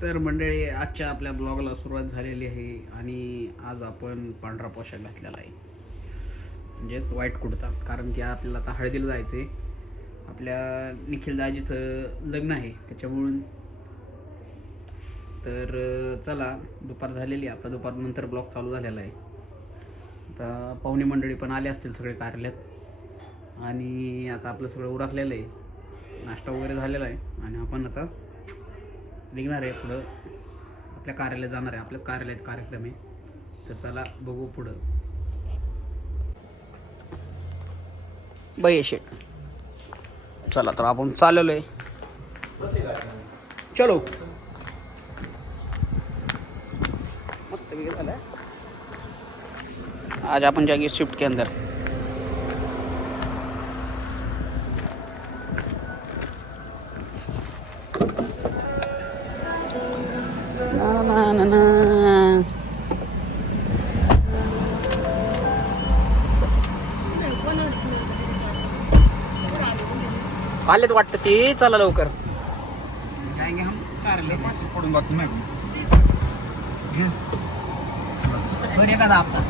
तर मंडळी आजच्या आपल्या ब्लॉगला सुरुवात झालेली आहे आणि आज आपण पांढरा पोशाख घातलेला आहे म्हणजेच व्हाईट कुर्ता. कारण की आपल्याला आता हळदीला जायचं आहे, आपल्या निखिल दाजीचं लग्न आहे त्याच्यामुळून. तर चला, दुपार झालेली आहे, आपला दुपारनंतर ब्लॉग चालू झालेला आहे. आता पाहुणे मंडळी पण आले असतील सगळे कार्यालयात आणि आता आपलं सगळं उरकलेलं आहे, नाश्ता वगैरे झालेला आहे आणि आपण आता निघणार आहे पुढं, आपल्या कार्यालयात जाणार आहे. आपल्याच कार्यालयात कार्यक्रम आहे, तर चला बघू पुढं. बाई शेट, चला तर आपण चाललेलो आहे. चलो मस्त झालं. आज अपन जाएंगे शिफ्ट के अंदर. ना ना ना ना. आलेत वाटतं ते, चला लवकर जाएंगे हम कार्यालय. पडून बघ तुम्ही बरं एखादा आपला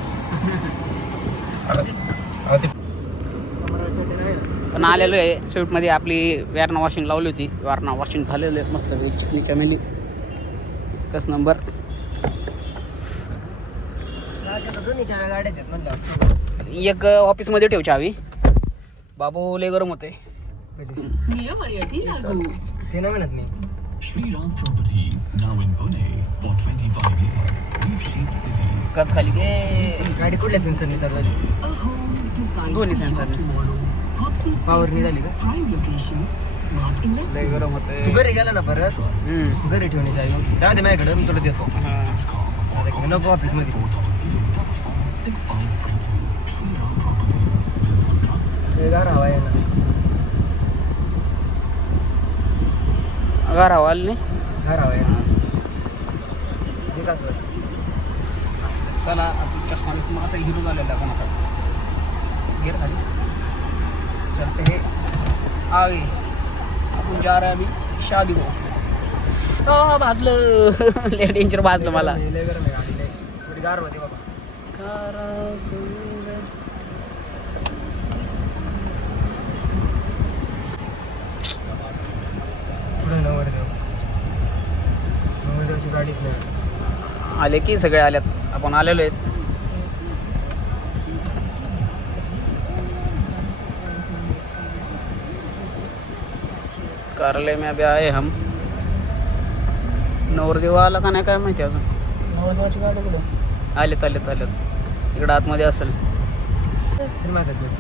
पण आलेलो आहे स्विफ्टमध्ये. आपली वॅरना वॉशिंग लावली होती, वॅरना वॉशिंग झालेलं आहे मस्त चिकनी चमेली. कस नंबर एक ऑफिसमध्ये ठेव चावी. बाबू लय गरम होते. Shriram Properties, now in Pune for 25 years. We've shaped cities. कच खाली गे गाडी कुठल्या सेन्सरने चालवली? A home designed दोन्ही for sensor tomorrow. Thoughtful Power spaces, निघाली का? prime locations, smart लय investments. गरम होते. तू घरी गेला ना परत घरी ठेवण्याची आई मग राहते माझ्याकडे, मी तुला देतो. नको ऑफिस मध्ये. 400-444-6532. Shriram Properties, built on trust. गार हवा आहे ना, अगर हवाल नाही. गार हवा आहे ना. हे काच वर. चला आपण चष्मा बिस्मा असा हिरो झालेला आपण आता गिर खाली चलते हे आगे. आपण जा रहे अभी शादी को. भाजलं लय डेंजर भाजलं मला. लय गरम आहे गाडी, लय. थोडी गार होती बाबा. पुढे नवरदेवची गाडीच नाही. आले की सगळे आल्यात, आपण आलेलो आहेत. कार्यालय में अभी आए हम. नवरदेव आला का नाही काय माहिती अजून. नवरदेवाची गाडी कुठं आलेत आलेत आलेत इकडं आतमध्ये असेल. चल मागच नाही.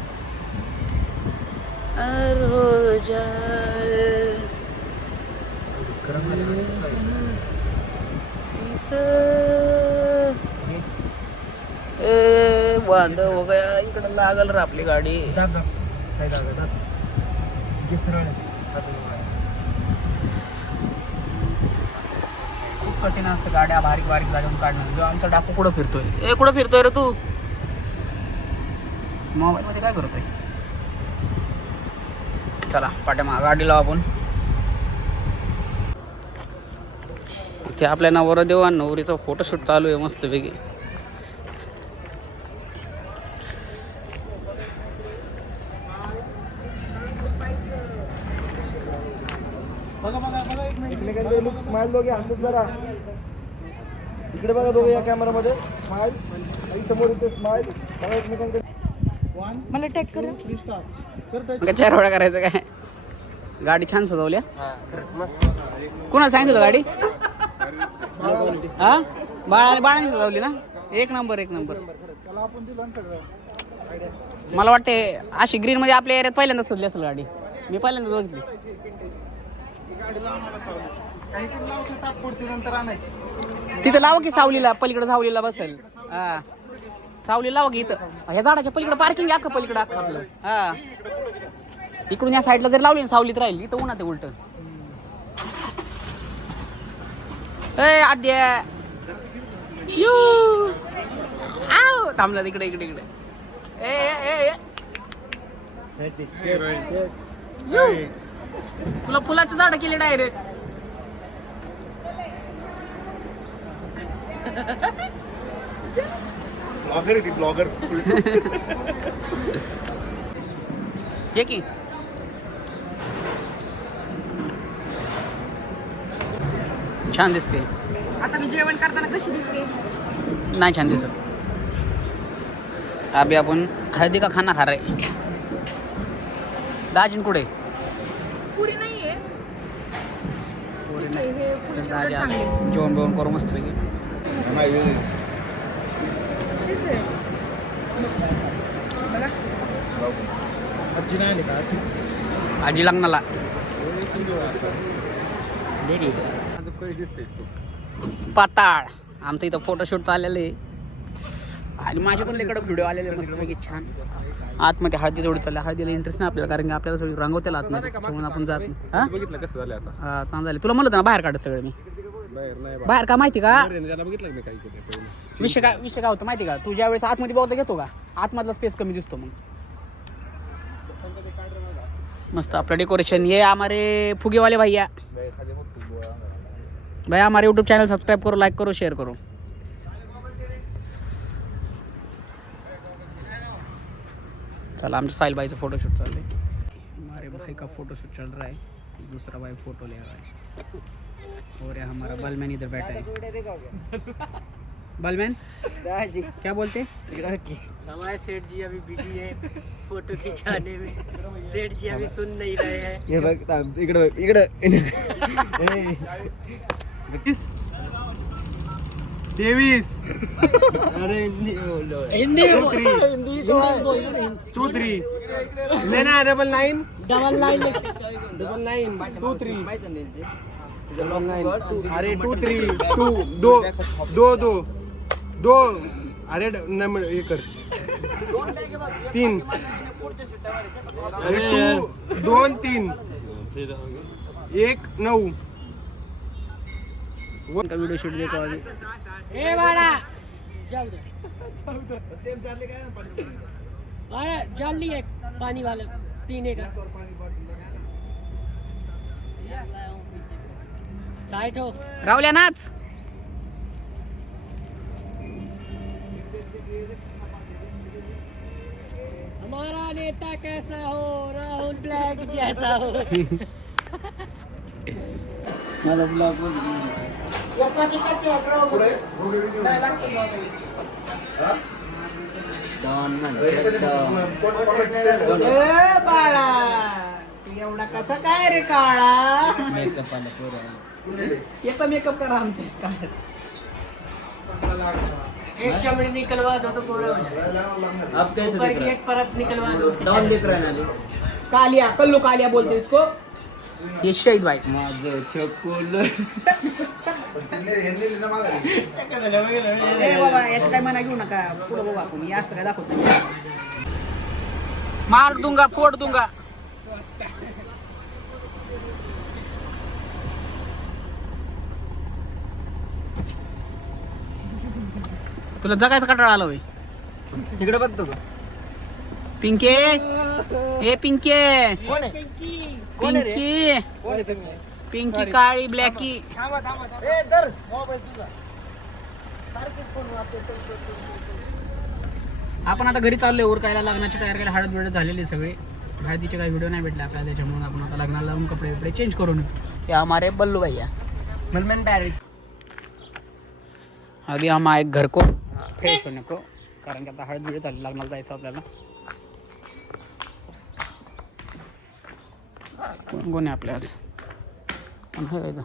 गरम झाली. बंद हो गया. इकडं लागल रे आपली गाडी. दाब दाब काय दाब दाब जे सरळ आहे. खूप कठीण असतं गाड्या बारीक बारीक जागेतून काढणं. जो आमचा डाकू कुठं फिरतोय, कुठं फिरतोय रे तू? मोबाईल मध्ये काय करतोय? चला पाठ्यामा गाडी लावा आपण. इथे आपल्या नवरदेव आणि नवरीचा फोटोशूट चालू आहे मस्त पैकी. एकमेकांकडे लुक स्माइल दोघे असंच जरा इकडे बघा दोघे या कॅमेरामध्ये. स्माइल आई समोर इथे स्माइल बघा एकमेकांकडे. मला टॅग कर. चार वेळा करायचं काय? गाडी छान सजवल्या. खरंच मस्त. कुणाला सांगितलं गाडी? हा बाळाने सजवली ना. एक नंबर एक नंबर. मला वाटते अशी ग्रीन मध्ये आपल्या एरियात पहिल्यांदा सजली असेल गाडी. मी पहिल्यांदा बघितली. तिथं लावा की सावलीला, पलीकडे सावलीला बसेल. हा सावली लावा की इथं. ह्या झाडाच्या पलीकडे पार्किंग अख्खं पलीकडे अख्खं आपलं. हा इकडून या साईडला जर लावली ना सावलीत राहील. इथं उन्हात उलट. ए आद्या यू आव थांबला तिकडे इकडे इकडे. ए तुला फुलाची झाडं केली डायरेक्ट. ब्लॉगर आहे ती ब्लॉगर. ये की छान दिसते. आता मी जेवण करताना कशी दिसते? नाही छान दिसत. अभी आपण हळदी का खाना खा रहे. दाजीन कुठे? पुरी नाहीये. पोरी हे नाही. पुरी चल उलट दाजी आले. चांगली. जेवण बिवण करू मस्त पैकी. तेच आहे. बघा. आजी नाही आली का आजी? आजी लग्नाला. पाताळ आमचं इथं फोटोशूट चाललेलं आहे आणि माझे पण लेकडं व्हिडिओ आलेले मस्तपैकी छान. आतमध्ये हळदी जोडी चालली. हळदीला इंटरेस्ट नाही आपल्याला कारण की आपल्याला सगळी रंगवतेला आतमध्ये म्हणून आपण जात नाही. हा बघितलं कसं झालं आता? हा चांगलं झालं. तुला म्हणलं होतं ना बाहेर काढत सगळं मी. बाहेर नाही बाहेर का माहिती का त्याला बघितलं मी काही केलं. विषय काय होतं माहिती का? तू ज्या वेळेस आतमध्ये बघता घेतो का आतमधला स्पेस कमी दिसतो. मग मस्त आपलं डेकोरेशन. ये हमारे फुगे वाले भैया भाई हमारे यूट्यूब चैनल सब्सक्राइब करो, लाइक करो, शेयर करो. चला आमच्या साहिल भाईचं फोटोशूट चालू है. हमारे भाई का फोटोशूट चल रहा है. दूसरा भाई फोटो ले रहा है और ये हमारा बलमैन इधर बैठा है. बलमैन क्या बोलते? हमारे सेठ जी अभी बिजी है फोटो खिंचाने में. सेठ जी अभी सुन नहीं रहे हैं. हे बघ इकडे इकडे 23. अरे हिंदी में बोल. हिंदी तो है. 2 3 लेना 999 99 2 3 अरे 2 3 2 2 2 अरे हे कर 3 अरे 2 3 1 9 का व्हिडिओ शूट देखो आधी. ए बाड़ा जाओ दे. बाड़ा जान लिए पानी वाला पीने का. साइड हो. राहुल्या नाच. हमारा नेता कैसा हो राहुल ब्लैक जैसा हो. बाळा एवढा कसा काय रे काळा? मेकअप आला पोरं. याचा मेकअप करा आमच्या काळाचा. एक चमड़ी निकलवा दो तो पूरा हो जाए. अब कैसे ऊपर दिख की रहा एक परत निकलवा दो. डाउन दिख रहा है ना. कालिया कल्लू कालिया बोलते इसको. ये शहीद भाई. ए बाबा याची काय मना घेऊ नका. पुढे बघू आपण. या असं काय दाखवतो. मार दूंगा, फोड़ दूंगा. तुला जगायचा कंटाळा आला होय. इकडे बघतो का? पिंके ए पिंके पिंकी पिंकी पिंकी काळी ब्लॅकी. आपण आता घरी चाललोय उरकायला. लग्नाची तयारी करायला हळद बिळद झालेली आहे सगळी. हळदीचे काही व्हिडिओ नाही भेटले आपल्याला त्याच्यामुळे आपण आता लग्नाला लावून कपडे बिपडे चेंज करून ये हमारे बल्लू भैया मलमन पॅरिस. अभी हम आए घर को फ्रेश होने को कारण की आता हळद बिळद झाली. लग्नाला जायचं आपल्याला. कोण कोण आहे आपल्या आज? कोण आहे का इथं?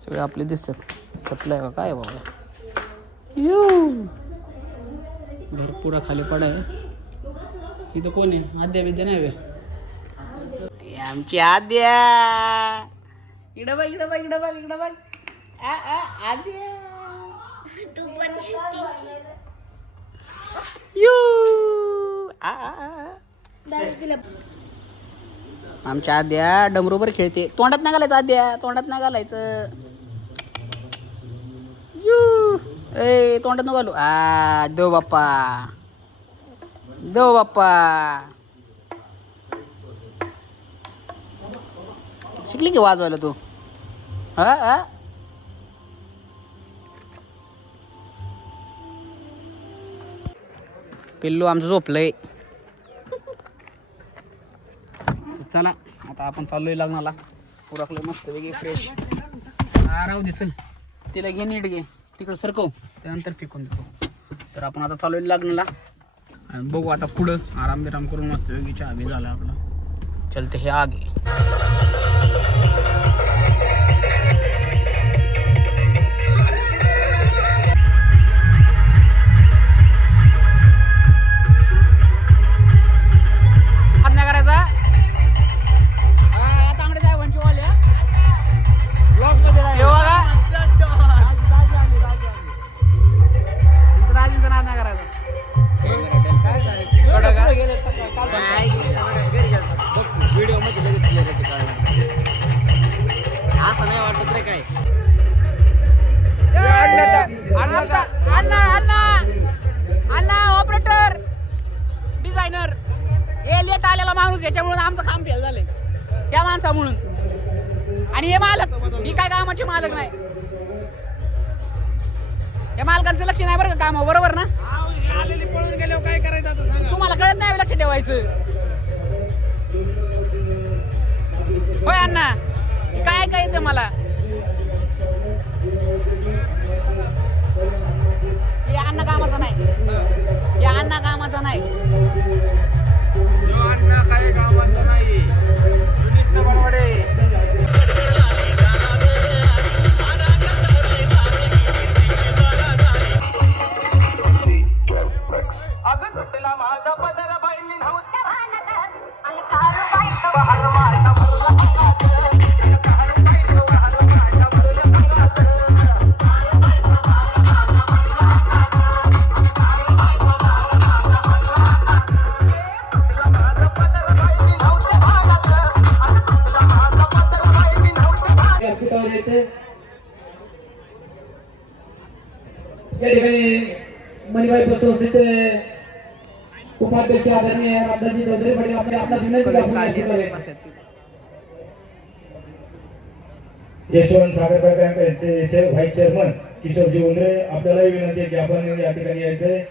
सगळे आपले दिसतात. चपलं आहे का काय बाबा? घर पुरा खाली पडा आहे. इथं कोण आहे? आद्या विद्या नाही का? आमची आद्या. इकडं बघ इकडं बघ इकडं बघ इकडं बघ. आद्या तू पण येते. यू दारू तिला आमच्या आद्या डमरूबर खेळते. तोंडात नाही घालायचं आद्या. तोंडात नाही घालायचं. यू ए तोंडात न घालू. देव बाप्पा देव बाप्पा. शिकली की वाजवायला तू? हा हा पिल्लू आमचं झोपलंय. चला आता आपण चाललोय लग्नाला. उरकलं मस्त वेगळी फ्रेश. राहू दे चल, तिला घे नीट घे, तिकडं सरकव, त्यानंतर फेकून देतो. तर आपण आता चाललोय लग्नाला आणि बघू आता पुढं. आराम बिराम करून मस्त वेगळी चहा बी झाला आपला. चलते हे आगे. असं नाही वाटत रे काय. अण्णा ऑपरेटर डिझायनर हे लेट आलेला माणूस, याच्यामुळे आमचं काम फेल झालंय या माणसामुळून. आणि हे मालक ही काय कामाचे मालक नाही. या मालकांचं लक्ष नाही बरं का काम, बरोबर ना? पळून गेल्यावर काय करायचं आता सांगा. तुम्हाला कळत नाही लक्ष ठेवायचं. होय अण्णा, काय काय येतं मला. या अण्णा कामाचा नाही, या अण्णा कामाचा नाही. अण्णा काय कामाचं नाही. नुसतं बडबडे. या ठिकाणी मणिबाई संस्थेचे उपाध्यक्ष आदरणीय रामदासजी चौधरी पाटील आपल्या विनंती. यशवंत सागर यांचे व्हाईस चेअरमन किशोरजी उंदरे आपल्यालाही विनंती आहे की आपण या ठिकाणी यायचंय.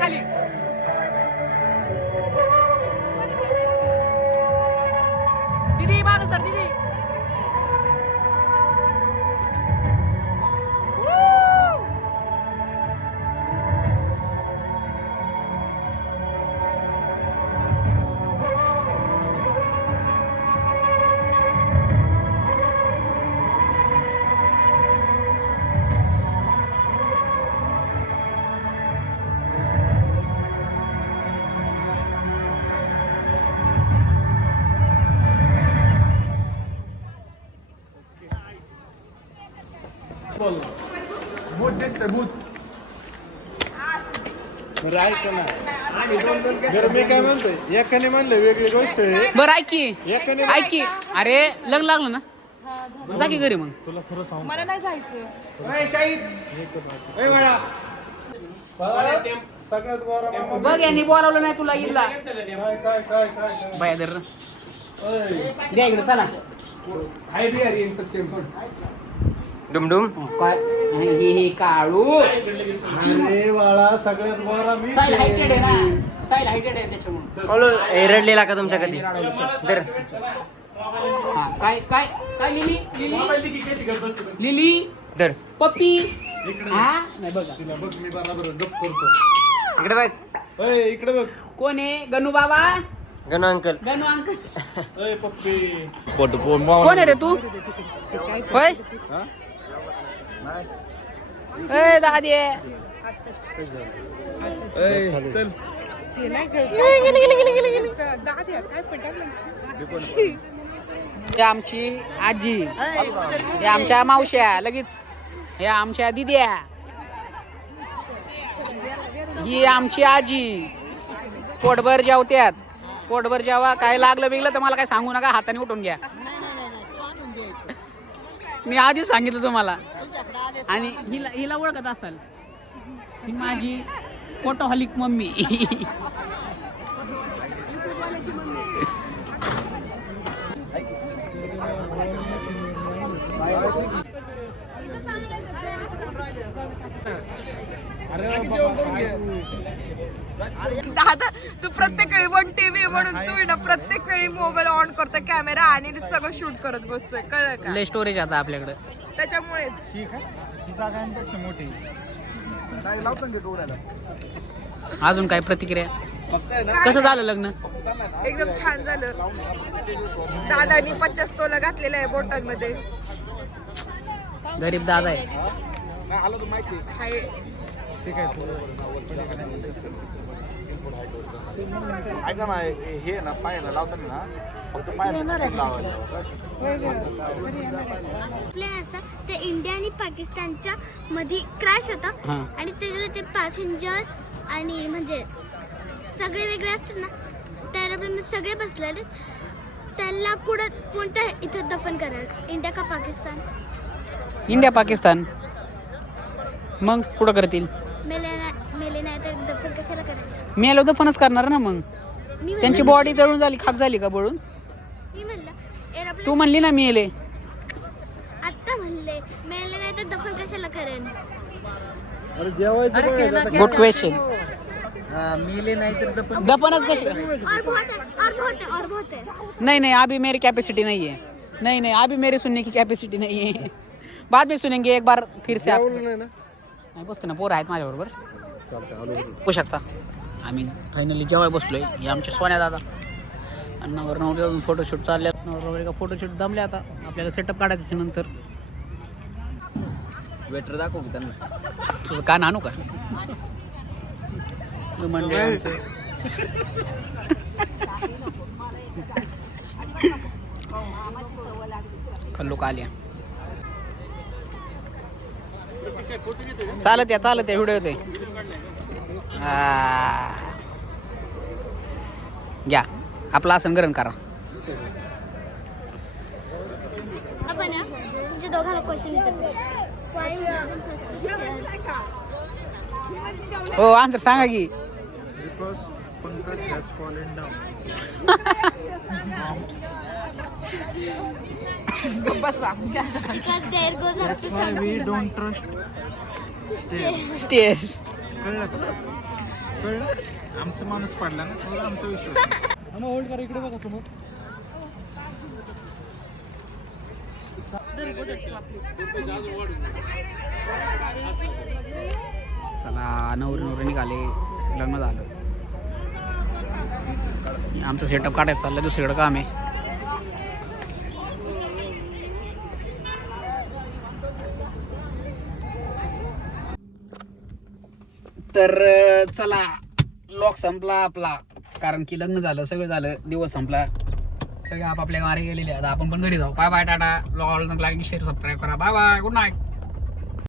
खाली दीदी माग सर दीदी. भूत दिसतंय भूत. मी काय म्हणतोय, एकाने म्हणलं वेगळी गोष्ट आहे. बरं ऐक की अरे लग्न लागलं ना, जा की घरी मग. तुला खरं सांग, मला नाही जायचं. सगळ्यात बरं बघ यांनी बोलावलं नाही तुला इल्ला काय बायादर द्या इकडे चला. हाय बिहारी इन सत्यम डुमडुम काय हे काळू अरे बाळा, सगळ्यात बरं मी साईल हायटेड आहे ना, साईल हायटेड आहे त्याच्यामुळे रडलेला का तुमच्या कधी? तर हा काय काय काय लिली लिली धर पप्पी हा नाही बघा इकडे बघ इकडे बघ कोण आहे गणू बाबा गणू अंकल गणू अंकल पप्पी कोण आहे रे तू होय ए दादी चल हे आमची आजी हे आमच्या मावश्या लगेच हे आमच्या दिद्या ही आमची आजी पोटभर जेवत्यात पोटभर जेवा काय लागलं बिगलं तर मला काय सांगू नका हाताने उठून घ्या मी आधीच सांगितलं तुम्हाला आणि हिला ओळखत असाल ही माझी फोटोहॉलिक मम्मी दादा तू प्रत्येक वेळी वन टीव्ही म्हणून तू ना प्रत्येक वेळी मोबाईल ऑन करतो कॅमेरा आणि सगळं शूट करत बसतोय कळलं का लय स्टोरेज आता आपल्याकडे त्याच्यामुळेच अजून काय प्रतिक्रिया कसं झालं लग्न एकदम छान झालं दादानी 50 तोला घातलेला आहे बोटांमध्ये गरीब दादा आहे हाय ऐका ना हे ना पायाला लावताना ना फक्त पायाला प्लेन असतात ते इंडिया आणि पाकिस्तानच्या मध्ये क्रॅश होता हां. आणि त्याच्याला ते पॅसेंजर आणि म्हणजे सगळे वेगळे असतात ना त्या एरोप्लेनमध्ये सगळे बसलेले त्याला कोणत्या इथं दफन करायला इंडिया का पाकिस्तान इंडिया पाकिस्तान मग कुठं करतील मेले नाही तर दफन कशाला करायचं मी आलो दफनच करणार ना मग त्यांची बॉडी जळून झाली खाक झाली का बळून मी म्हणलं एरोप्लेन तू म्हणली ना मी येले आत्ता म्हणले मेले नाही तर दफन कशाला करेन अरे जेवायचं गुड क्वेश्चन मिले नाही तर दफनच कशी और बहुत है नहीं नहीं अभी मेरी कैपेसिटी नहीं है नहीं नहीं अभी मेरे सुनने की कैपेसिटी नहीं है बाद में सुनेंगे एक बार फिर से आप नाही बसतो ना पोरं आहेत माझ्याबरोबर बघू शकता आम्ही फायनली जेवायला बसलोय हे आमचे सोन्या दादा आणि नवर फोटोशूट चालले नवर का फोटोशूट दमले आता आपल्याला सेटअप काढायचं नंतर वेटर दाखव की त्यांना तुझं कान आणू का मंडळी लोक आल्या चालत या व्हिडिओ होते घ्या आपलं आसन ग्रहण करा आपण तुमच्या दोघांना क्वेश्चन हो आन्सर सांगा की स्टेज आमचा माणूस पडला ना आमचा विश्वास होल्ड करा इकडे बघा समोर चला नवरी निघाले लग्न झालं आमचं सेटअप काढायचं चाललं दुसरीकडे काम आहे तर चला लॉक संपला आपला कारण की लग्न झालं सगळं झालं दिवस संपला सगळे आपापल्या गाडी गेलेले आता आपण पण घरी जाऊ बाय बाय टाटा लॉग लाईक शेअर सबस्क्राईब करा बाय बाय गुड नाईट